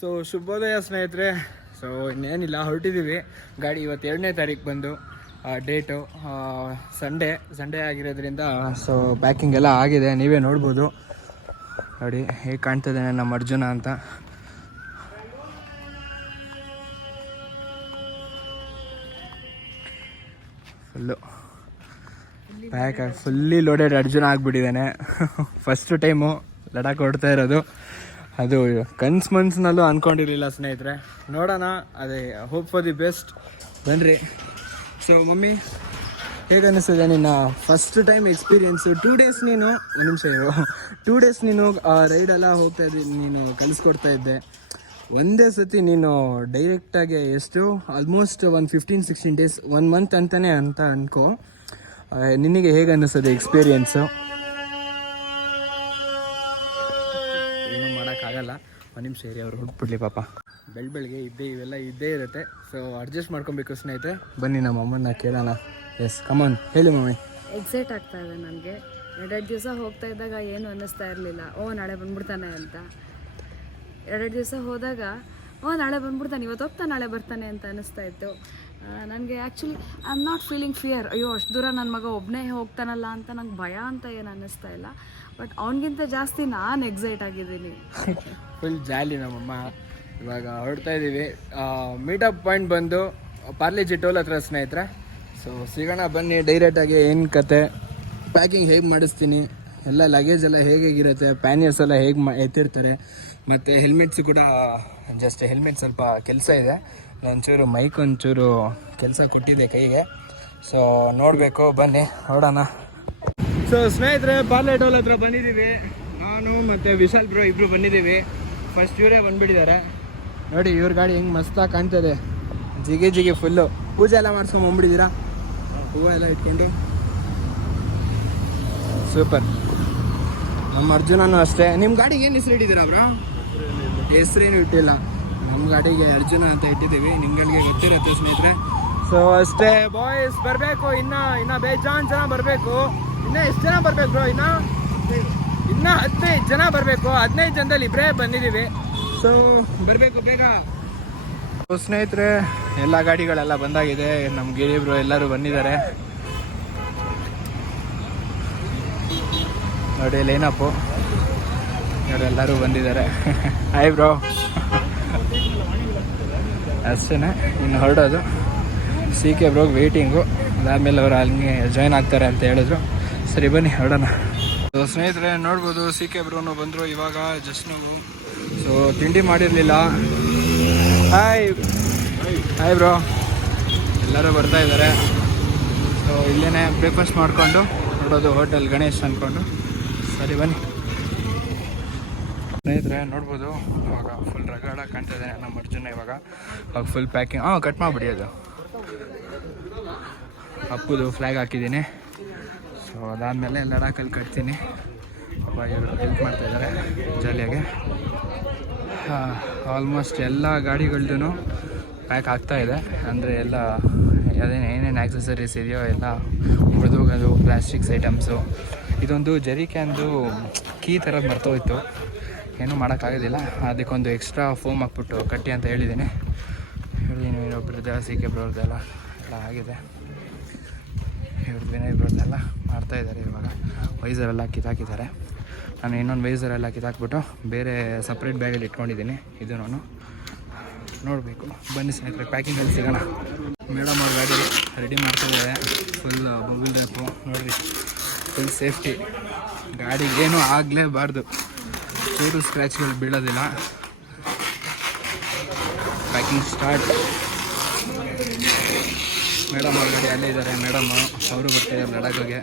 So ಶುಭೋದಯ ಸ್ನೇಹಿತರೆ. So ಇನ್ನೇನಿಲ್ಲ, ಹೊರಟಿದ್ದೀವಿ. ಗಾಡಿ ಇವತ್ತು 2ನೇ ತಾರೀಕು ಬಂದು ಡೇಟು ಸಂಡೇ ಆಗಿರೋದ್ರಿಂದ ಸೊ ಪ್ಯಾಕಿಂಗ್ ಎಲ್ಲ ಆಗಿದೆ. ನೀವೇ ನೋಡ್ಬೋದು ನೋಡಿ ಹೇಗೆ ಕಾಣ್ತದೆ ನಮ್ಮ ಅರ್ಜುನ ಅಂತ. Full pack fully loaded Arjuna ಆಗಿಬಿಟ್ಟಿದ್ದಾನೆ. ಫಸ್ಟ್ ಟೈಮು ಲಡಾಖ್ ಹೊಡ್ತಾ ಇರೋದು. ಅದು ಮನ್ಸಿನಲ್ಲೂ ಅಂದ್ಕೊಂಡಿರಲಿಲ್ಲ ಸ್ನೇಹಿತರೆ. ನೋಡೋಣ, ಅದೇ ಹೋಪ್ ಫಾರ್ ದಿ ಬೆಸ್ಟ್. ಬನ್ನಿರಿ. ಸೊ ಮಮ್ಮಿ, ಹೇಗೆ ಅನ್ನಿಸ್ತದೆ ನಿನ್ನ ಫಸ್ಟ್ ಟೈಮ್ ಎಕ್ಸ್ಪೀರಿಯೆನ್ಸು? 2 ಡೇಸ್ ನೀನು 2 ಡೇಸ್ ನೀನು ರೈಡೆಲ್ಲ ಹೋಗ್ತಾ ಇದ್ದೀನಿ, ನೀನು ಕಲಿಸ್ಕೊಡ್ತಾ ಇದ್ದೆ. ಒಂದೇ ಸತಿ ನೀನು ಡೈರೆಕ್ಟಾಗಿ ಎಷ್ಟು ಆಲ್ಮೋಸ್ಟ್ ಒಂದು 15-16 ಡೇಸ್, 1 ಮಂತ್ ಅಂತಲೇ ಅಂತ ಅನ್ಕೋ. ನಿನಗೆ ಹೇಗೆ ಅನ್ನಿಸ್ತದೆ ಎಕ್ಸ್ಪೀರಿಯೆನ್ಸು? ಏನೂ ಮಾಡೋಕ್ಕಾಗಲ್ಲ, ಒಂದು ನಿಮಿಷ ಏರಿ ಅವ್ರು ಹುಡ್ಬಿಡ್ಲಿ ಪಾಪ. ಬೆಳಗ್ಗೆ ಇವೆಲ್ಲ ಇದ್ದೇ ಇರುತ್ತೆ. ಸೊ ಅಡ್ಜಸ್ಟ್ ಮಾಡ್ಕೊಬೇಕು ಸ್ನೇಹಿತರೆ. ಬನ್ನಿ ನಮ್ಮ ಅಮ್ಮನ್ನ ಕೇಳೋಣ. ಎಸ್ ಕಮಾನ್, ಹೇಳಿ ಮಮ್ಮಿ. ಎಕ್ಸೈಟ್ ಆಗ್ತಾ ಇದೆ ನನಗೆ. 2 ದಿವಸ ಹೋಗ್ತಾ ಇದ್ದಾಗ ಏನು ಅನ್ನಿಸ್ತಾ ಇರಲಿಲ್ಲ, ನಾಳೆ ಬಂದ್ಬಿಡ್ತಾನೆ ಅಂತ. 2 ದಿವಸ ಹೋದಾಗ ನಾಳೆ ಬಂದ್ಬಿಡ್ತಾನೆ, ಇವತ್ತು ಹೋಗ್ತಾನೆ ನಾಳೆ ಬರ್ತಾನೆ ಅಂತ ಅನ್ನಿಸ್ತಾ ಇತ್ತು ನನಗೆ. Actually I am not feeling fear. ಅಯ್ಯೋ ಅಷ್ಟು ದೂರ ನನ್ನ ಮಗ ಒಬ್ಬನೇ ಹೋಗ್ತಾನಲ್ಲ ಅಂತ ನಂಗೆ ಭಯ ಅಂತ ಏನು ಅನ್ನಿಸ್ತಾ ಇಲ್ಲ. ಬಟ್ ಅವನಿಗಿಂತ ಜಾಸ್ತಿ ನಾನು ಎಕ್ಸೈಟ್ ಆಗಿದ್ದೀನಿ. ಫುಲ್ ಜಾಲಿ ನಮ್ಮಮ್ಮ. ಇವಾಗ ಹೊರಡ್ತಾ ಇದ್ದೀವಿ. ಮೀಟಪ್ ಪಾಯಿಂಟ್ ಬಂದು ಪಾರ್ಲೇಜಿ ಟೋಲ್ ಹತ್ರ ಸ್ನೇಹಿತರೆ. ಸೊ ಸಿಗೋಣ ಬನ್ನಿ. ಡೈರೆಕ್ಟಾಗಿ ಏನು ಕತೆ, ಪ್ಯಾಕಿಂಗ್ ಹೇಗೆ ಮಾಡಿಸ್ತೀನಿ, ಎಲ್ಲ ಲಗೇಜ್ ಎಲ್ಲ ಹೇಗಿರುತ್ತೆ, ಪ್ಯಾನಿಯರ್ಸ್ ಎಲ್ಲ ಹೇಗೆ ಎತ್ತಿರ್ತಾರೆ, ಮತ್ತು ಹೆಲ್ಮೆಟ್ಸು ಕೂಡ ಜಸ್ಟ್ ಹೆಲ್ಮೆಟ್ ಸ್ವಲ್ಪ ಕೆಲಸ ಇದೆ. ಒಂಚೂರು ಮೈಕ್ ಒಂಚೂರು ಕೆಲಸ ಕೊಟ್ಟಿದೆ ಕೈಗೆ. ಸೊ ನೋಡಬೇಕು, ಬನ್ನಿ ಹೊರಡೋಣ. ಸೊ ಸ್ನೇಹಿತರೆ, ಪಾರ್ಲೆ ಟೋಲ್ ಹತ್ರ ಬಂದಿದ್ದೀವಿ. ನಾನು ಮತ್ತು ವಿಶಾಲ್ ಬ್ರೋ ಇಬ್ಬರು ಬಂದಿದ್ದೀವಿ. ಫಸ್ಟ್ ಇವರೇ ಬಂದುಬಿಟ್ಟಿದ್ದಾರೆ ನೋಡಿ. ಇವ್ರ ಗಾಡಿ ಹೆಂಗೆ ಮಸ್ತಾಗಿ ಕಾಣ್ತದೆ, ಜಿಗಿ ಫುಲ್ಲು. ಪೂಜೆ ಎಲ್ಲ ಮಾಡ್ಸ್ಕೊಂಬಂದ್ಬಿಟ್ಟಿದ್ದೀರಾ, ಹೂವು ಎಲ್ಲ ಇಟ್ಕೊಂಡು. ಸೂಪರ್. ನಮ್ಮ ಅರ್ಜುನನೂ ಅಷ್ಟೇ. ನಿಮ್ಮ ಗಾಡಿಗೆ ಏನು ಹೆಸರು ಇಟ್ಟಿದ್ದೀರಾ ಬ್ರೋ? ಹೆಸರೇನು ಇಟ್ಟಿಲ್ಲ, ನಮ್ಮ ಗಾಡಿಗೆ ಅರ್ಜುನ ಅಂತ ಇಟ್ಟಿದ್ದೀವಿ. ನಿಮ್ಗಳಿಗೆ ಗೊತ್ತಿರುತ್ತೆ ಸ್ನೇಹಿತರೆ. ಸೊ ಅಷ್ಟೇ ಬಾಯ್ಸ್, ಬರಬೇಕು. ಇನ್ನು ಬೇಜಾನ್ ಜನ ಬರಬೇಕು. ಇನ್ನೂ ಎಷ್ಟು ಜನ ಬರಬೇಕು ಬ್ರೋ? ಇನ್ನೂ 15 ಜನ ಬರಬೇಕು. 15 ಜನದಲ್ಲಿ ಇಬ್ಬರೇ ಬಂದಿದ್ದೀವಿ. ಸೊ ಬರಬೇಕು ಬೇಗ. ಸ್ನೇಹಿತರೆ, ಎಲ್ಲ ಗಾಡಿಗಳೆಲ್ಲ ಬಂದಾಗಿದೆ. ನಮ್ಮ ಗಿರಿಬ್ರು ಎಲ್ಲರೂ ಬಂದಿದ್ದಾರೆ ನೋಡಿ. ಲೈನಪ್ಪು ಇವರೆಲ್ಲರೂ ಬಂದಿದ್ದಾರೆ. Hi bro. ಅಷ್ಟೇ, ಇನ್ನು ಹೊರಡೋದು. CK ಬ್ರೋಗೆ waiting. ಅದಾದಮೇಲೆ ಅವರು ಅಲ್ಲಿಗೆ ಜಾಯ್ನ್ ಆಗ್ತಾರೆ ಅಂತ ಹೇಳಿದ್ರು. ಸರಿ ಬನ್ನಿ ಹೊರಡೋಣ. ಸೊ ಸ್ನೇಹಿತರೆ ನೋಡ್ಬೋದು, CK ಬ್ರೋನು ಬಂದರು ಇವಾಗ ಜಸ್ಟ್ ನಾವು. ಸೊ ತಿಂಡಿ ಮಾಡಿರಲಿಲ್ಲ. Hi bro. ಎಲ್ಲರೂ ಬರ್ತಾ ಇದ್ದಾರೆ. ಸೊ ಇಲ್ಲೇ ಬ್ರೇಕ್ಫಾಸ್ಟ್ ಮಾಡಿಕೊಂಡು ನೋಡೋದು ಹೋಟೆಲ್ ಗಣೇಶ್ ಅಂದ್ಕೊಂಡು. ಸರಿ ಬನ್ನಿ ಸ್ನೇಹಿತರೆ. ನೋಡ್ಬೋದು ಇವಾಗ ಫುಲ್ ರಗಡ ಕಾಣ್ತಾಯಿದೆ ನಮ್ಮ ಅರ್ಜುನ. ಇವಾಗ ಫುಲ್ ಪ್ಯಾಕಿಂಗ್ ಕಟ್ ಮಾಡಿಬಿಡಿ. ಅದು ಅಪ್ಪುದು ಫ್ಲ್ಯಾಗ್ ಹಾಕಿದ್ದೀನಿ. ಸೊ ಅದಾದಮೇಲೆ ಲಡಾಖಲ್ಲಿ ಕಟ್ತೀನಿ. ಪಾಪ ಇವರು ಹೆಲ್ಪ್ ಮಾಡ್ತಾಯಿದ್ದಾರೆ ಜಾಲಿಯಾಗೆ. ಆಲ್ಮೋಸ್ಟ್ ಎಲ್ಲ ಗಾಡಿಗಳ್ದು ಪ್ಯಾಕ್ ಆಗ್ತಾಯಿದೆ. ಅಂದರೆ ಎಲ್ಲ ಏನೇನು ಆಕ್ಸಸರೀಸ್ ಇದೆಯೋ ಎಲ್ಲ ಉಳಿದೋಗೋದು, ಪ್ಲಾಸ್ಟಿಕ್ಸ್ ಐಟಮ್ಸು. ಇದೊಂದು ಜರಿ ಕ್ಯಾನ್ದು ಕೀ ಥರದ್ದು ಮರ್ತೋಯ್ತು, ಏನೂ ಮಾಡೋಕ್ಕಾಗೋದಿಲ್ಲ. ಅದಕ್ಕೊಂದು ಎಕ್ಸ್ಟ್ರಾ ಫೋಮ್ ಹಾಕ್ಬಿಟ್ಟು ಕಟ್ಟಿ ಅಂತ ಹೇಳಿದ್ದೀನಿ. ಇನ್ನೊಬ್ರದ್ದು CK ಬ್ರೋರ್ದೆಲ್ಲ ಆಗಿದೆ. ಇವ್ರದ್ದು ವಿನಯ್ ಬ್ರೋರ್ದೆಲ್ಲ ಮಾಡ್ತಾಯಿದ್ದಾರೆ. ಇವಾಗ ವೈಸರೆಲ್ಲ ಕಿತ್ತಾಕಿದ್ದಾರೆ. ನಾನು ಇನ್ನೊಂದು ವೈಸರೆಲ್ಲ ಕಿತ್ತಾಕ್ಬಿಟ್ಟು ಬೇರೆ ಸಪ್ರೇಟ್ ಬ್ಯಾಗಲ್ಲಿ ಇಟ್ಕೊಂಡಿದ್ದೀನಿ. ಇದು ನಾನು ನೋಡಬೇಕು. ಬನ್ನಿ ಸ್ನೇಹಿತರೆ, ಪ್ಯಾಕಿಂಗಲ್ಲಿ ಸಿಗೋಣ. ಮೇಡಮ್ ಅವ್ರ ಗಾಡಿ ರೆಡಿ ಮಾಡ್ತಾಯಿದ್ದಾರೆ. ಫುಲ್ ಬಬಲ್ ರ್ಯಾಪು ನೋಡಿರಿ, ಫುಲ್ ಸೇಫ್ಟಿ. ಗಾಡಿಗೇನು ಆಗಲೇಬಾರ್ದು, ಚೂರು ಸ್ಕ್ರ್ಯಾಚ್ಗಳು ಬೀಳೋದಿಲ್ಲ. Packing start. ಮೇಡಮ್ ಅವ್ರ ಗಾಡಿ ಅಲ್ಲೇ ಇದ್ದಾರೆ. ಮೇಡಮ್ ಅವರು ಬರ್ತಿದ್ದಾರೆ ಲಡಾಖಿಗೆ.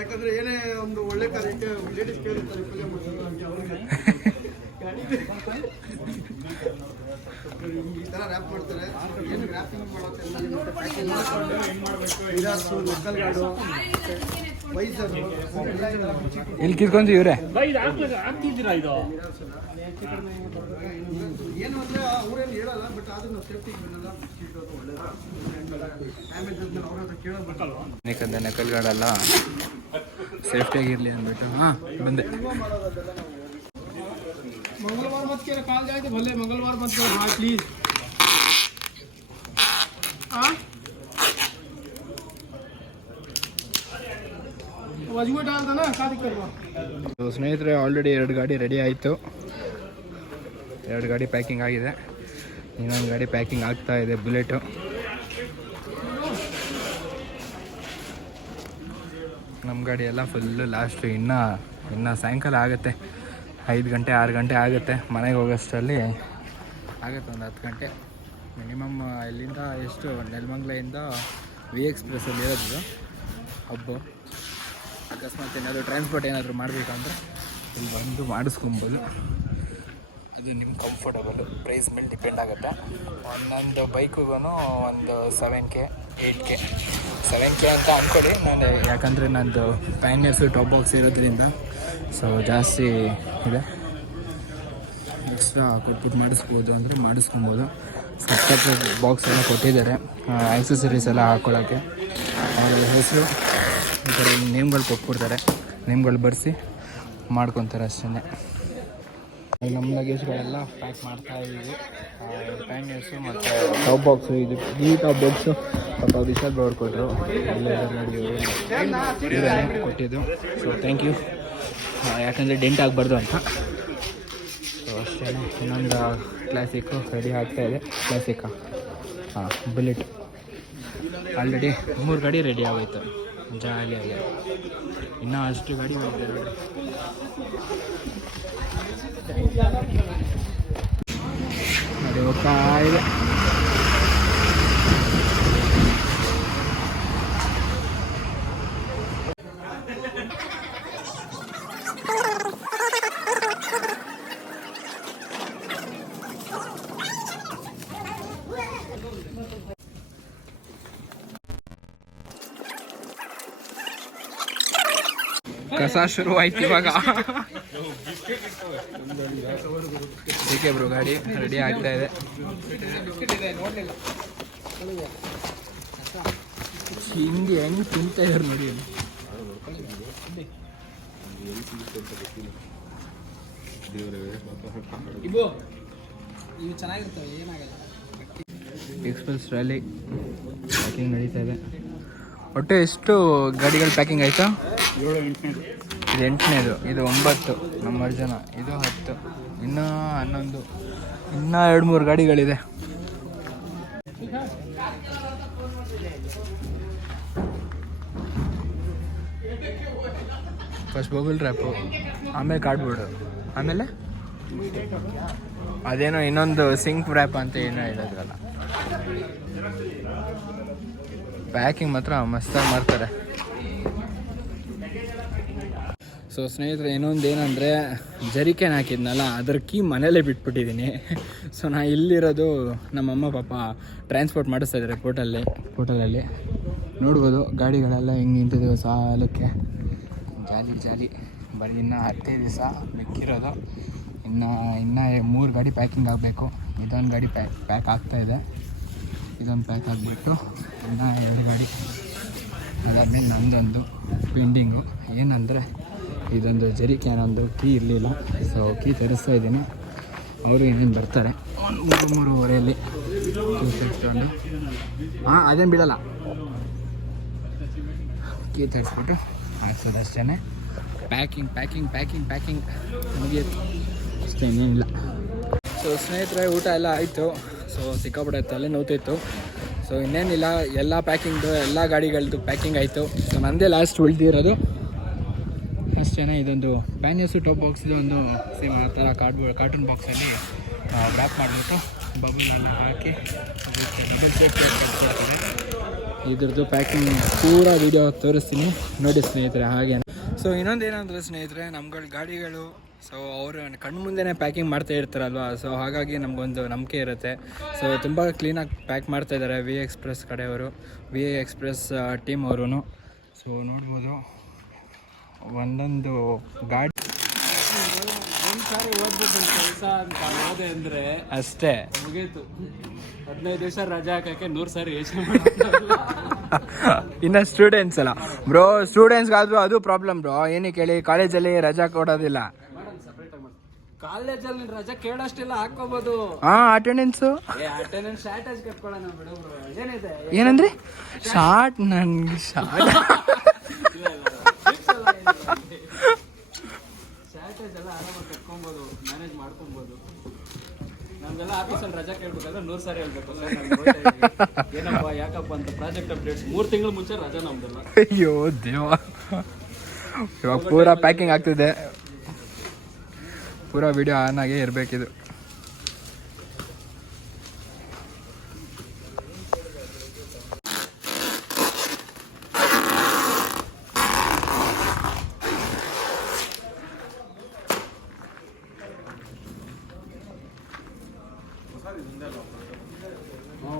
ಯಾಕಂದ್ರೆ ಏನೇ ಒಂದು ಒಳ್ಳೆ ಕಾರ್ಯಕ್ಕೆ ಲೇಡೀಸ್ ಕೇಳಿರ್ತಾರೆ ಪೂಜೆ ಮಾಡ್ತಾರೆ, ಈ ಥರ ರ್ಯಾಪ್ ಮಾಡ್ತಾರೆ. ಏನು ರ್ಯಾಪಿಂಗ್ ಮಾಡೋದು ಲೋಕಲ್ ಗಾಡು ವೈಸರು ಇಲ್ಲಿ ಕಿತ್ಕೊಂಡು ಇವರೇ ಆಗ್ತಿದ್ದೀರಾ. ಇದು ಏನು ಅಂದರೆ ಊರಲ್ಲಿ ಹೇಳಲ್ಲ, ಬಟ್ ಆದ್ರೂ ನಾವು ಸೇಫ್ಟಿ ಯಾಕಂದರೆ ನಕಲ್ಗಳೆಲ್ಲ ಸೇಫ್ಟಿಯಾಗಿರಲಿ ಅಂದ್ಬಿಟ್ಟು ಬಂದೆ. मंगलवार मत करे, काल जाए तो भले, मंगलवार मत करे भाई प्लीज। हाँ वजूए डाल देना, क्या दिक्कत हुआ। ಸೊ ಸ್ನೇಹಿತರೆ ಆಲ್ರೆಡಿ 2 ಗಾಡಿ ರೆಡಿ ಆಯಿತು, 2 ಗಾಡಿ ಪ್ಯಾಕಿಂಗ್ ಆಗಿದೆ, ಇನ್ನೊಂದು ಗಾಡಿ ಪ್ಯಾಕಿಂಗ್ ಆಗ್ತಾ ಇದೆ, ಬುಲೆಟು. ನಮ್ಮ ಗಾಡಿ ಎಲ್ಲ ಫುಲ್ಲು ಲಾಸ್ಟು, ಇನ್ನು ಸಾಯಂಕಾಲ ಆಗುತ್ತೆ, 5 ಗಂಟೆ 6 ಗಂಟೆ ಆಗುತ್ತೆ ಮನೆಗೆ ಹೋಗೋಷ್ಟರಲ್ಲಿ ಆಗುತ್ತೆ, ಒಂದು 10 ಗಂಟೆ ಮಿನಿಮಮ್. ಇಲ್ಲಿಂದ ಎಷ್ಟು ನೆಲಮಂಗಲದಿಂದ ವಿ ಎಕ್ಸ್ಪ್ರೆಸ್ಸಲ್ಲಿ ಇರೋದು ಹಬ್ಬ. ಅಕಸ್ಮಾತ್ ಏನಾದರೂ ಟ್ರಾನ್ಸ್ಪೋರ್ಟ್ ಏನಾದರೂ ಮಾಡಬೇಕಂದ್ರೆ ಇಲ್ಲಿ ಬಂದು ಮಾಡಿಸ್ಕೊಬೋದು. ಇದು ನಿಮ್ಮ ಕಂಫರ್ಟಬಲ್ ಪ್ರೈಸ್ ಮೇಲೆ ಡಿಪೆಂಡ್ ಆಗುತ್ತೆ. ಒಂದೊಂದು ಬೈಕಿಗೂ ಒಂದು 7K 8K 7K ಅಂತ ಅಂದ್ಕೊಡಿ ನಾನು, ಯಾಕಂದರೆ ನಂದು ಪ್ಯಾನಿಯರ್ಸು ಟಾಪ್ ಬಾಕ್ಸ್ ಇರೋದ್ರಿಂದ ಸೊ ಜಾಸ್ತಿ ಇದೆ. ಎಕ್ಸ್ಟ್ರಾ ಕೊಟ್ಬಿಟ್ಟು ಮಾಡಿಸ್ಬೋದು ಅಂದರೆ ಮಾಡಿಸ್ಕೊಬೋದು. ಸಪ್ರೇಟ್ ಬಾಕ್ಸ್ ಎಲ್ಲ ಕೊಟ್ಟಿದ್ದಾರೆ, ಆಕ್ಸೆಸರೀಸ್ ಎಲ್ಲ ಹಾಕ್ಕೊಳ್ಳೋಕ್ಕೆ. ಅವ್ರ ಹೆಸರು ಈ ಥರ ನೇಮ್ಗಳು ಕೊಟ್ಬಿಡ್ತಾರೆ, ನೇಮ್ಗಳು ಬರೆಸಿ ಮಾಡ್ಕೊತಾರೆ ಅಷ್ಟೇ. ನಮ್ಮ ಲಗೇಜ್ಗಳೆಲ್ಲ ಪ್ಯಾಕ್ ಮಾಡ್ತಾ ಇದ್ದೀವಿ. ಪ್ಯಾನಿಯರ್ಸು ಮತ್ತು ಟಾಪ್ ಬಾಕ್ಸು, ಈ ಟಾಪ್ ಬಾಕ್ಸು ಪಾಪ ವಿಶಾಲ್ ಅವ್ರು ಕೊಟ್ಟರು, ನೋಡಿ ಕೊಟ್ಟಿದ್ದು. ಸೊ ಥ್ಯಾಂಕ್ ಯು, ಯಾಕಂದರೆ ಡೆಂಟ್ ಆಗಬಾರ್ದು ಅಂತ. ಸೊ ಅಷ್ಟೇ. ಇನ್ನೊಂದು ಕ್ಲಾಸಿಕ್ಕು ರೆಡಿ ಆಗ್ತಾಯಿದೆ. ಕ್ಲಾಸಿಕ್ಕಾ? ಹಾಂ, ಬುಲೆಟ್ ಆಲ್ರೆಡಿ 3 ಗಾಡಿ ರೆಡಿ ಆಗೋಯ್ತು, ಜಾಲಿಯಾಗಿ. ಇನ್ನೂ ಅಷ್ಟು ಗಾಡಿ ಹೋಗ್ತದೆ. ಅದು ಹೋಗ್ತಾ ಇದೆ. ಕಸ ಶುರು ಆಯ್ತು ಇವಾಗ. ಓಕೆ ಬ್ರೋ, ಗಾಡಿ ರೆಡಿ ಆಗ್ತಾ ಇದೆ. ಹಿಂಗೆ ಹೆಂಗೆ ತಿಂತಾ ಇದ್ದಾರೆ ನೋಡಿ. ಎಕ್ಸ್ಪ್ರೆಸ್ ರ್ಯಾಲಿ ಪ್ಯಾಕಿಂಗ್ ನಡೀತಾ ಇದೆ. ಒಟ್ಟು ಎಷ್ಟು ಗಾಡಿಗಳು ಪ್ಯಾಕಿಂಗ್ ಆಯಿತಾ? 7 8ನೇದು. ಇದು 8ನೇದು, ಇದು 9 ನಮ್ಮ ಜನ, ಇದು 10, ಇನ್ನೂ 11, ಇನ್ನೂ 2-3 ಗಾಡಿಗಳಿದೆ. ಫಸ್ಟ್ ಬಬಲ್ ರ್ಯಾಪು, ಆಮೇಲೆ ಕಾರ್ಡ್ಬೋರ್ಡು, ಆಮೇಲೆ ಅದೇನೋ ಇನ್ನೊಂದು ಸಿಂಕ್ ರ್ಯಾಪ್ ಅಂತ ಏನೋ ಹೇಳೋದ್ರಲ್ಲ. ಪ್ಯಾಕಿಂಗ್ ಮಾತ್ರ ಮಸ್ತಾಗಿ ಮಾಡ್ತಾರೆ. ಸೊ ಸ್ನೇಹಿತರೆ, ಇನ್ನೊಂದು ಏನಂದರೆ ಜರಿಕೇನ್ ಹಾಕಿದ್ನಲ್ಲ, ಅದ್ರ ಕೀ ಮನೇಲೇ ಬಿಟ್ಬಿಟ್ಟಿದ್ದೀನಿ. ಸೊ ನಾ ಇಲ್ಲಿರೋದು ನಮ್ಮಮ್ಮ ಪಾಪ ಟ್ರಾನ್ಸ್ಪೋರ್ಟ್ ಮಾಡಿಸ್ತಾ ಇದ್ದಾರೆ ಪೋರ್ಟಲಲ್ಲಿ ನೋಡ್ಬೋದು. ಗಾಡಿಗಳೆಲ್ಲ ಹಿಂಗೆ ನಿಂತಿದ್ದೇವೆ ಸಾಲಕ್ಕೆ, ಜಾಲಿ. ಬರೀ ಇನ್ನೂ 10 ದಿವಸ ಮಿಕ್ಕಿರೋದು. ಇನ್ನು 3 ಗಾಡಿ ಪ್ಯಾಕಿಂಗ್ ಆಗಬೇಕು. ಇದೊಂದು ಗಾಡಿ ಪ್ಯಾಕ್ ಆಗ್ತಾಯಿದೆ, ಇದೊಂದು ಪ್ಯಾಕ್ ಆಗಿಬಿಟ್ಟು ಇನ್ನೂ 2 ಗಾಡಿ. ಅದಾದಮೇಲೆ ನಂದೊಂದು ಪೆಂಡಿಂಗು. ಏನಂದರೆ ಇದೊಂದು ಜರಿಕ್ಯಾನ್ ಒಂದು ಕೀ ಇರಲಿಲ್ಲ, ಸೊ ಕೀ ತರಿಸ್ತಾ ಇದ್ದೀನಿ. ಅವರು ಇನ್ನೇನು ಬರ್ತಾರೆ 3-3:30 ಕೀ ತರಿಸ್ಕೊಂಡು. ಹಾಂ, ಅದೇನು ಬಿಡಲ್ಲ, ಕೀ ತರಿಸ್ಬಿಟ್ಟು ಹಾಕ್ಸೋದು ಅಷ್ಟೇ. ಪ್ಯಾಕಿಂಗ್ ಮುಗಿಯುತ್ತೆ ಅಷ್ಟೇ, ಇನ್ನೇನಿಲ್ಲ. ಸೊ ಸ್ನೇಹಿತರೆ, ಊಟ ಎಲ್ಲ ಆಯಿತು. ಸೊ ಸಿಕ್ಕಾಪಟ್ಟೆ ತಲೆ ನೋವ್ತಿತ್ತು. ಸೊ ಇನ್ನೇನಿಲ್ಲ, ಎಲ್ಲ ಪ್ಯಾಕಿಂಗ್ದು, ಎಲ್ಲ ಗಾಡಿಗಳದ್ದು ಪ್ಯಾಕಿಂಗ್ ಆಯಿತು. ಸೊ ನನ್ನದೇ ಲಾಸ್ಟ್ ಉಳಿದಿರೋದು ಅಷ್ಟೇ. ಇದೊಂದು ಪ್ಯಾನಿಯರ್ಸು ಟಾಪ್ ಬಾಕ್ಸ್, ಇದೊಂದು ಸೇಮ್ ಆ ಥರ ಕಾರ್ಟೂನ್ ಬಾಕ್ಸಲ್ಲಿ ರ್ಯಾಪ್ ಮಾಡಿಬಿಟ್ಟು ಬಬಲ್ನೆಲ್ಲ ಹಾಕಿ ಅದಕ್ಕೆ ಡಬಲ್ ಶೇಕ್ ಕಟ್ಕೊಡ್ತಾರೆ. ಇದ್ರದ್ದು ಪ್ಯಾಕಿಂಗ್ ಪೂರಾ ವೀಡಿಯೋ ತೋರಿಸ್ತೀನಿ ನೋಡಿ ಸ್ನೇಹಿತರೆ. ಹಾಗೆ ಸೊ ಇನ್ನೊಂದು ಏನಂದರೆ ಸ್ನೇಹಿತರೆ, ನಮ್ಗಳ ಗಾಡಿಗಳು ಸೊ ಅವರು ಕಣ್ಣು ಮುಂದೆನೇ ಪ್ಯಾಕಿಂಗ್ ಮಾಡ್ತಾ ಇರ್ತಾರಲ್ವ, ಸೊ ಹಾಗಾಗಿ ನಮಗೊಂದು ನಂಬಿಕೆ ಇರುತ್ತೆ. ಸೊ ತುಂಬ ಕ್ಲೀನಾಗಿ ಪ್ಯಾಕ್ ಮಾಡ್ತಾಯಿದ್ದಾರೆ ವಿ ಎಕ್ಸ್ಪ್ರೆಸ್ ಕಡೆಯವರು, ವಿ ಎಕ್ಸ್ಪ್ರೆಸ್ ಟೀಮ್ ಅವರು. ಸೊ ನೋಡ್ಬೋದು, ಒಂದೊಂದು ಗಾಡಿ ಒಂದು ಸಾರಿ ಓದ್ಬಿಟ್ಟು ಕೆಲಸ ಅಂತ ಹೋದೆ ಅಂದರೆ ಅಷ್ಟೇ ಮುಗೀತು. 15 ದಿವಸ ರಜೆ ಹಾಕೋಕ್ಕೆ 100 ಸಾರಿ ಯೋಚನೆ ಇನ್ನು ಸ್ಟೂಡೆಂಟ್ಸ್ ಅಲ್ಲ ಬ್ರೋ, ಸ್ಟೂಡೆಂಟ್ಸ್ಗಾದರೂ ಅದು ಪ್ರಾಬ್ಲಮ್ ಬ್ರೋ. ಏನಕ್ಕೆ ಹೇಳಿ, ಕಾಲೇಜಲ್ಲಿ ರಜಾ ಕೊಡೋದಿಲ್ಲ. ಕಾಲೇಜಲ್ಲಿ ರಜೆ ಕೇಳೋಷ್ಟಿಲ್ಲ ಹಾಕೋಬಹುದು. ಹಾಂ ಅಟೆಂಡೆನ್ಸು ಅಟೆಂಡೆನ್ಸ್ ಶಾರ್ಟೇಜ್ ಕಟ್ಕೊಳ್ಳೋಣ ಬಿಡು ಬ್ರೋ. ಏನಿದೆ ಏನಂದ್ರೆ ಶಾರ್ಟ್ ನನಗೆ ಶಾರ್ಟ್ ಶಾರ್ಟೇಜ್ ಎಲ್ಲ ಆರಾಮಾಗಿ ಕಟ್ಕೊಬೋದು, ಮ್ಯಾನೇಜ್ ಮಾಡ್ಕೊಬೋದು. ನಮ್ಗೆಲ್ಲ ಆಫೀಸಲ್ಲಿ ರಜಾ ಕೇಳ್ಬೇಕಾದ್ರೆ 100 ಸಾರಿ ಹೇಳ್ಬೇಕು ಏನಪ್ಪ ಯಾಕಪ್ಪ ಅಂತ. ಪ್ರಾಜೆಕ್ಟ್ ಅಪ್ಡೇಟ್ಸ್ 3 ತಿಂಗಳು ಮುಂಚೆ ರಜಾ ನಮ್ದೆಲ್ಲ. ಅಯ್ಯೋ ದೇವ, ಇವಾಗ ಪೂರಾ ಪ್ಯಾಕಿಂಗ್ ಆಗ್ತಿದೆ. ಪೂರಾ ವಿಡಿಯೋ ಆನ್ ಆಗೇ ಇರಬೇಕಿದು.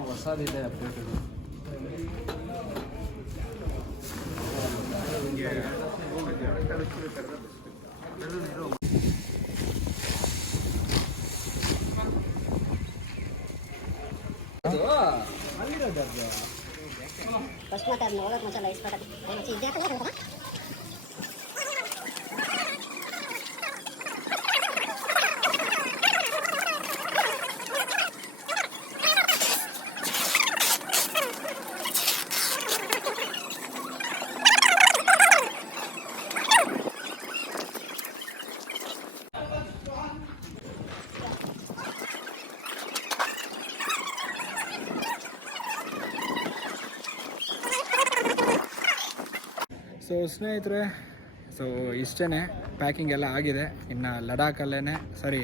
ಹೊಸದಿದೆ ಅಪ್ಡೇಟ್. ಫಸ್ಟ್ ಮತ್ತೆ ಅದನ್ನ ಹೋಗೋಕೆ ಮುಂಚೆ ಲೈಟ್ಸ್ ಕಟ್ಟಿ ಮತ್ತೆ ಇದೆ ಹಾಕಲ್ಲ. ಸೊ ಸ್ನೇಹಿತರೆ, ಸೊ ಇಷ್ಟೇ ಪ್ಯಾಕಿಂಗ್ ಎಲ್ಲ ಆಗಿದೆ. ಇನ್ನು ಲಡಾಖಲ್ಲೇ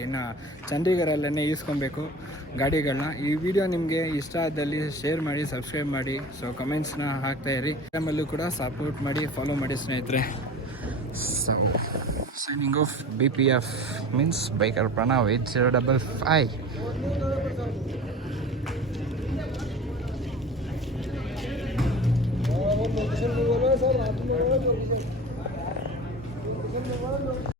ಇನ್ನು ಚಂಡೀಗಢಲ್ಲೇ ಈಸ್ಕೊಬೇಕು ಗಾಡಿಗಳನ್ನ. ಈ ವಿಡಿಯೋ ನಿಮಗೆ ಇಷ್ಟ ಆದಲ್ಲಿ ಶೇರ್ ಮಾಡಿ, ಸಬ್ಸ್ಕ್ರೈಬ್ ಮಾಡಿ, ಸೊ ಕಮೆಂಟ್ಸ್ನ ಹಾಕ್ತಾಯಿರಿ. ಟೈಮಲ್ಲೂ ಕೂಡ ಸಪೋರ್ಟ್ ಮಾಡಿ, ಫಾಲೋ ಮಾಡಿ ಸ್ನೇಹಿತರೆ. So signing off BPF means biker Pranav 8055.